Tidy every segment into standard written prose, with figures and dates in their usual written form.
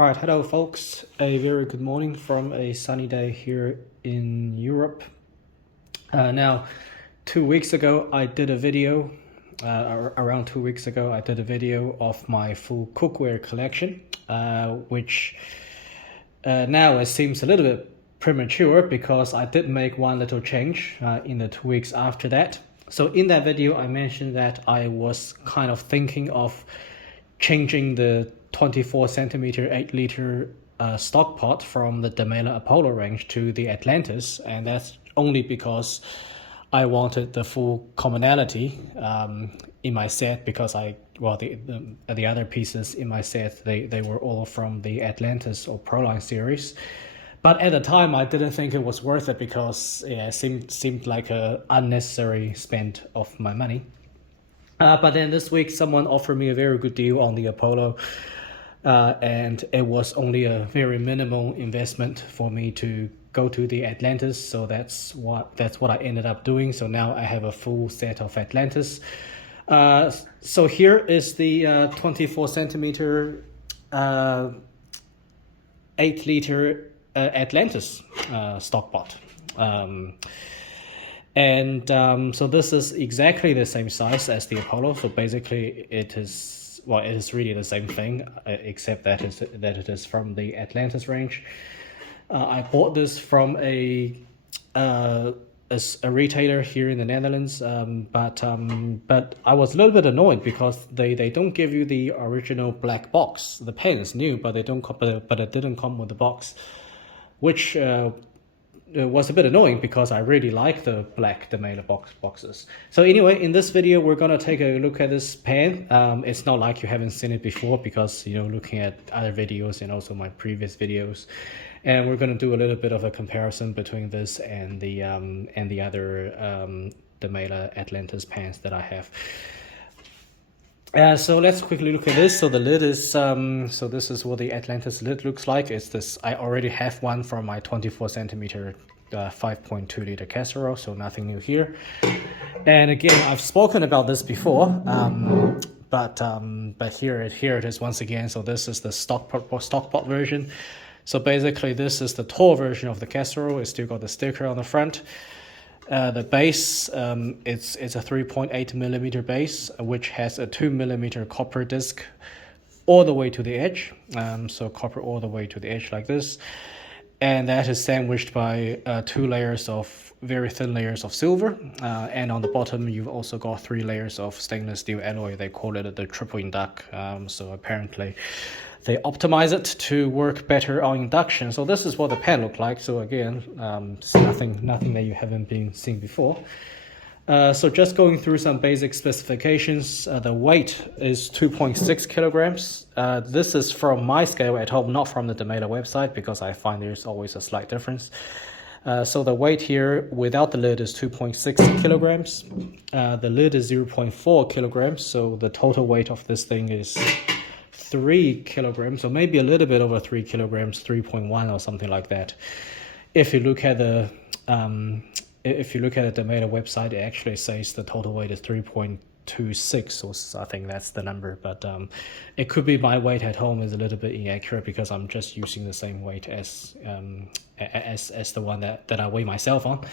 Right, hello folks. A very good morning from a sunny day here in Europe. Now, 2 weeks ago I did a video, around 2 weeks ago I did a video of my full cookware collection, which now it seems a little bit premature because I did make one little change in the 2 weeks after that. So in that video I mentioned that I was kind of thinking of changing the 24 centimeter 8 liter Stockpot from the Demeyere Apollo range to the Atlantis, and that's only because I wanted the full commonality in my set, because the other pieces in my set they were all from the Atlantis or Proline series. But at the time I didn't think it was worth it because it seemed like a unnecessary spend of my money. But then this week someone offered me a very good deal on the Apollo, and it was only a very minimal investment for me to go to the Atlantis. So that's what I ended up doing. So now I have a full set of Atlantis. So here is the 24 centimeter 8 liter Atlantis Stockpot. So this is exactly the same size as the Apollo. So basically it is really the same thing, except that it is from the Atlantis range. I bought this from a retailer here in the Netherlands, but I was a little bit annoyed because they don't give you the original black box. The pen is new, but it didn't come with the box, which it was a bit annoying because I really like the black Demeyere boxes. So anyway, in this video we're gonna take a look at this pen. It's not like you haven't seen it before, because looking at other videos and also my previous videos, and we're gonna do a little bit of a comparison between this and the other Demeyere Atlantis pens that I have. So let's quickly look at this. So the lid is, so this is what the Atlantis lid looks like. It's this, I already have one from my 24 centimeter 5.2 liter casserole, so nothing new here. And again, I've spoken about this before, but here it is once again. So this is the Stockpot version. So basically this is the tall version of the casserole. It's still got the sticker on the front. The base, it's a 3.8 millimeter base, which has a 2 millimeter copper disc all the way to the edge. So copper all the way to the edge like this. And that is sandwiched by two layers of very thin layers of silver. And on the bottom, you've also got 3 layers of stainless steel alloy. They call it the triple induct. So apparently they optimize it to work better on induction. So this is what the pen looked like. So again, it's nothing that you haven't been seen before. So just going through some basic specifications. The weight is 2.6 kilograms. This is from my scale at home, not from the Demeyere website, because I find there's always a slight difference. So the weight here without the lid is 2.6 kilograms. The lid is 0.4 kilograms. So the total weight of this thing is 3 kilograms, or maybe a little bit over 3 kilograms, 3.1 or something like that. If you look at the Demeyere website, it actually says the total weight is 3.26, so I think that's the number. But it could be my weight at home is a little bit inaccurate because I'm just using the same weight as the one that I weigh myself on.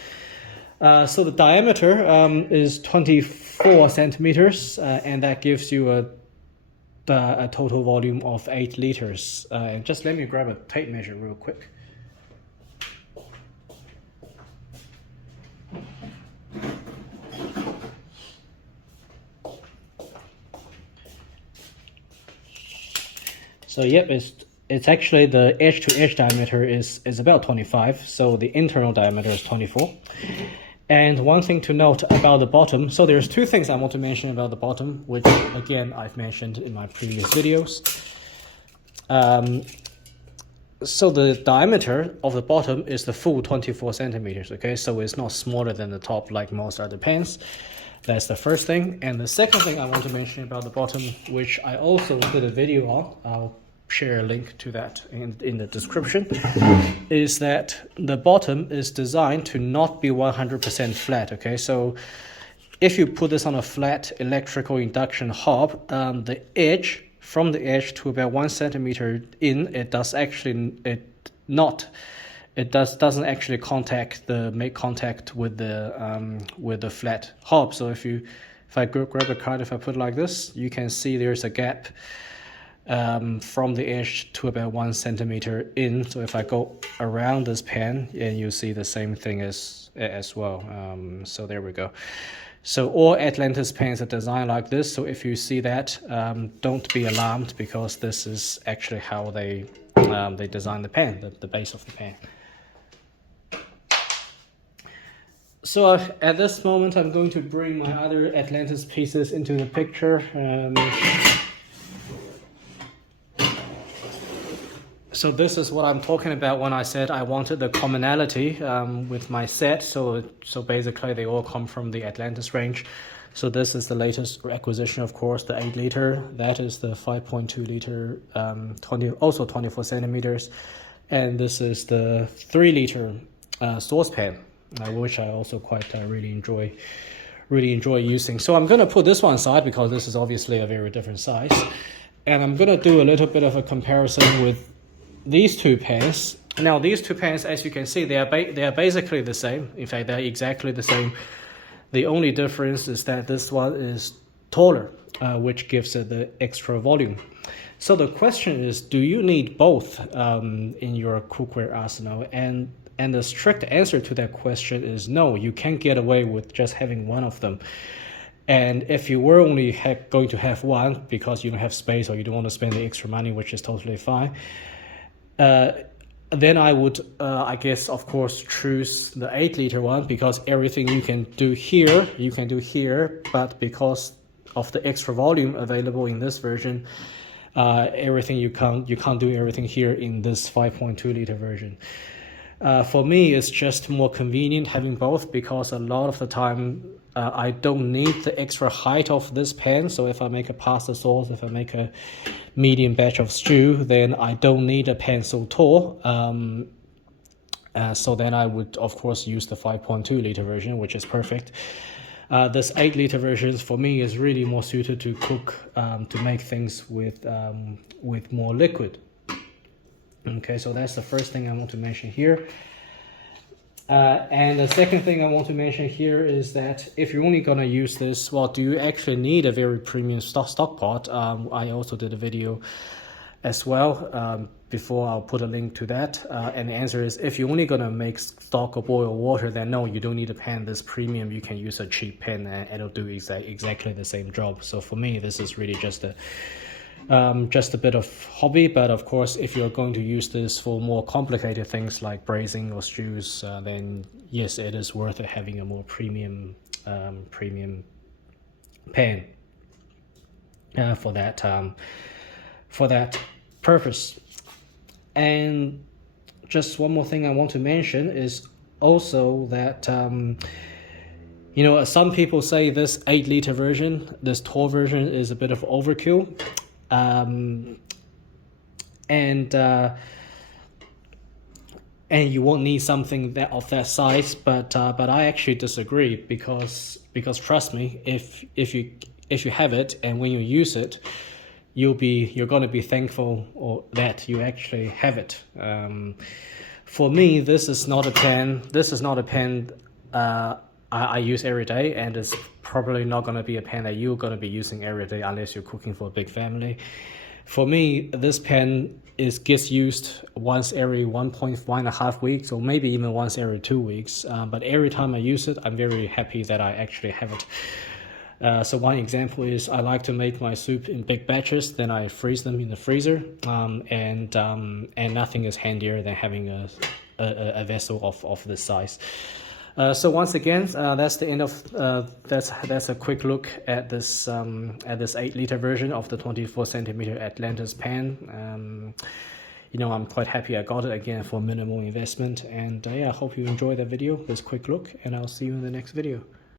So the diameter is 24 centimeters, and that gives you a total volume of 8 liters. And just let me grab a tape measure real quick. So yep, it's actually the edge to edge diameter is about 25, so the internal diameter is 24. And one thing to note about the bottom, so there's 2 things I want to mention about the bottom, which again I've mentioned in my previous videos. So the diameter of the bottom is the full 24 centimeters, okay? So it's not smaller than the top like most other pens. That's the first thing. And the second thing I want to mention about the bottom, which I also did a video on, I'll share a link to that in the description, is that the bottom is designed to not be 100% flat, okay? So if you put this on a flat electrical induction hob, the edge from the edge to about 1 centimeter in, it doesn't actually make contact with the flat hob. So if I grab a card, if I put it like this, you can see there's a gap from the edge to about 1 centimeter in. So if I go around this pan, and you see the same thing as well. So there we go. So all Atlantis pans are designed like this. So if you see that, don't be alarmed, because this is actually how they design the pan, the base of the pan. So at this moment, I'm going to bring my other Atlantis pieces into the picture. So this is what I'm talking about when I said I wanted the commonality with my set. So basically they all come from the Atlantis range. So this is the latest acquisition, of course, the 8 liter. That is the 5.2 liter, also 24 centimeters. And this is the 3 liter saucepan, which I also quite really enjoy using. So I'm going to put this one aside, because this is obviously a very different size. And I'm going to do a little bit of a comparison with these two pans. Now these two pans, as you can see, they are basically the same. In fact, they're exactly the same. The only difference is that this one is taller, which gives it the extra volume. So the question is, do you need both in your cookware arsenal? And the strict answer to that question is no. You can't get away with just having one of them. And if you were only going to have one because you don't have space or you don't want to spend the extra money, which is totally fine, then I would, I guess, of course, choose the 8 liter one, because everything you can do here, but because of the extra volume available in this version, everything you can't do everything here in this 5.2 liter version. For me, it's just more convenient having both, because a lot of the time I don't need the extra height of this pan. So if I make a pasta sauce, if I make a medium batch of stew, then I don't need a pan so tall. So then I would, of course, use the 5.2 liter version, which is perfect. This 8 liter version for me is really more suited to cook, to make things with more liquid. Okay, so that's the first thing I want to mention here. And the second thing I want to mention here is that if you're only going to use this, well, do you actually need a very premium stockpot? I also did a video as well before. I'll put a link to that. And the answer is, if you're only going to make stock or boil water, then no, you don't need a pan this premium. You can use a cheap pan and it'll do exactly the same job. So for me, this is really just a bit of hobby. But of course, if you're going to use this for more complicated things like braising or stews, then yes, it is worth it having a more premium pan for that purpose. And just one more thing I want to mention is also that some people say this 8 liter version, this tall version, is a bit of overkill. And you won't need something of that size, but I actually disagree, because trust me, if you have it and when you use it, you're going to be thankful that you actually have it. For me, this is not a pen. I use every day, and it's probably not going to be a pan that you're going to be using every day unless you're cooking for a big family. For me, this pan gets used once every 1.5 weeks, or maybe even once every 2 weeks. But every time I use it, I'm very happy that I actually have it. So one example is I like to make my soup in big batches, then I freeze them in the freezer, and nothing is handier than having a vessel of this size. So once again, that's the end of that's a quick look at this 8 liter version of the 24 centimeter Atlantis pan. I'm quite happy I got it again for minimal investment, and I hope you enjoyed that video, this quick look, and I'll see you in the next video.